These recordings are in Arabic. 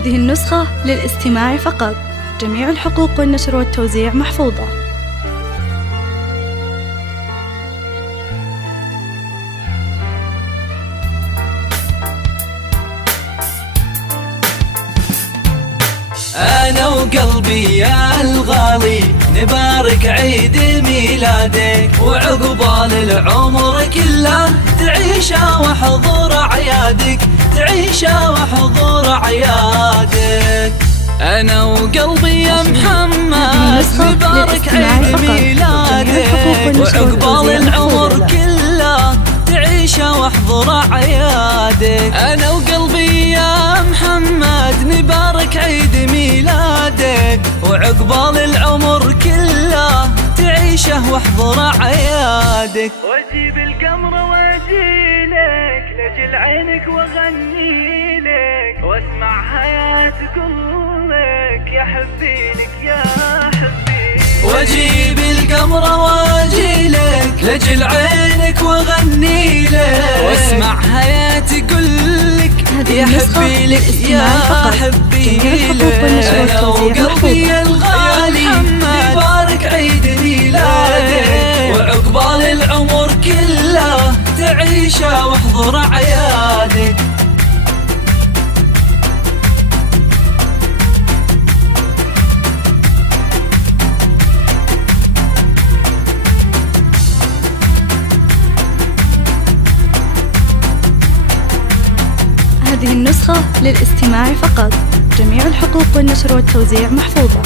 هذه النسخة للاستماع فقط. جميع الحقوق والنشر والتوزيع محفوظة. أنا وقلبي يا الغالي نبارك عيد ميلادك، وعقبال العمر كله تعيشه وحضور أعيادك، تعيشه وحضور أعيادك. أنا وقلبي يا محمد نبارك عيد ميلادك، وعقبال العمر كله تعيشه وحضور أعيادك. أنا وقلبي يا محمد نبارك عيد ميلادك، وعقبال العمر كله تعيشه واحضر أعيادك. واجيب القمر واجيلك لاجل عينك واغني لك، واسمع حياة كلك يا حبي لك يا حبي. واجيب القمر واجيلك لاجل عينك واغني لك، واسمع حياتي كلك يا حبي لك يا حبي لك. انا وقلبي الغالي نبارك عيد ميلادك، وعقبال العمر كله تعيشه واحضر اعيادك. هذه النسخة للاستماع فقط. جميع الحقوق والنشر والتوزيع محفوظة.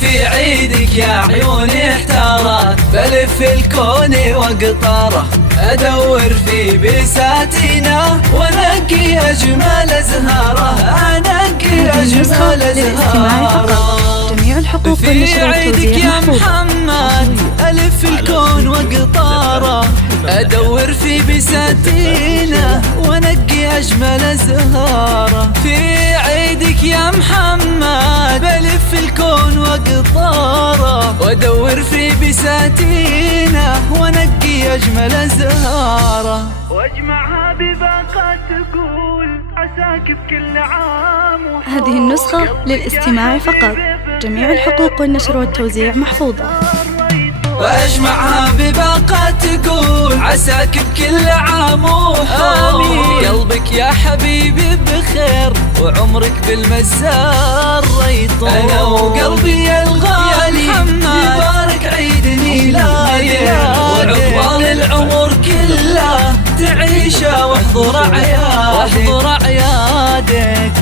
في عيدك يا عيوني احتارت، بلف الكون واقطاره، ادور في بساتينه وانقي اجمل ازهاره، انقي اجمل ازهاره. جميع الحقوق في عيدك يا محمد الف الكون واقطاره، ادور في بساتينه وانقي اجمل ازهاره. في عيدك يا محمد بلف الكون واقطاره، وادور في بساتينه وانقي اجمل ازهاره. واجمعها بباقة تقول عساك بكل عام. هذه النسخة للاستماع فقط. جميع الحقوق والنشر والتوزيع محفوظة. واجمعها بباقة تقول عساك بكل عام وحول، قلبك يا حبيبي بخير وعمرك بالمزار يطول. انا وقلبي الغالي نبارك عيد ميلادك، وعقبال العمر كله تعيشه واحضر اعيادك.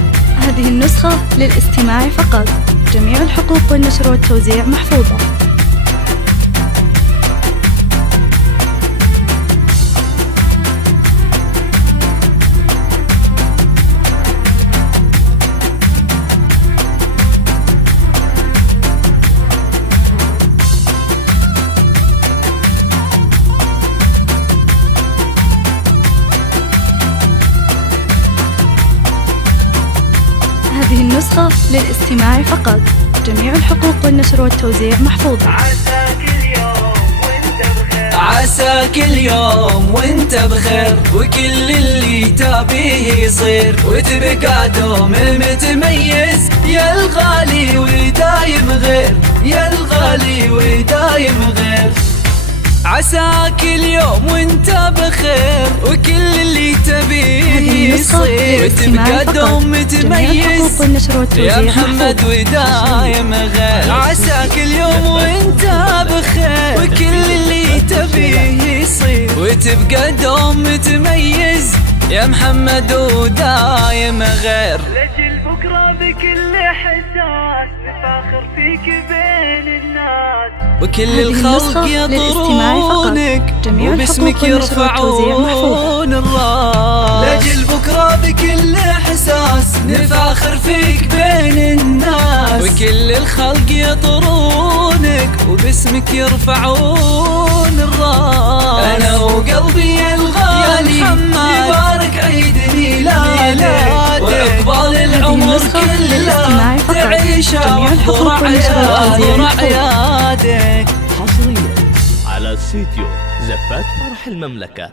هذه النسخة للاستماع فقط. جميع الحقوق والنشر والتوزيع محفوظة. هذه النسخة للاستماع فقط. جميع الحقوق والنشر والتوزيع محفوظة. عساك اليوم وانت بخير، وكل اللي تبيه يصير، وتبقى دوم متميز يا الغالي ودايم غير، يا الغالي ودايم غير. عساك اليوم وانت بخير، وكل اللي تبيه يصير، وتبقى دوم متميز يا محمد ودايم غير. عساك اليوم وانت بخير، وكل اللي تبيه يصير، وتبقى دوم متميز يا محمد ودايم غير. لاجل بكره بكل حساس نفاخر فيك بين الناس، وكل الخلق يطرونك وباسمك يرفعون الراس. لاجل بكره بكل احساس نفاخر فيك بين الناس، وكل الخلق يطرونك وباسمك يرفعون الراس. انا وقلبي الغالي نبارك عيد ميلادك، جميع الحقوق والنشر والتوزيع حصريا على سيتيو زفات فرح المملكة.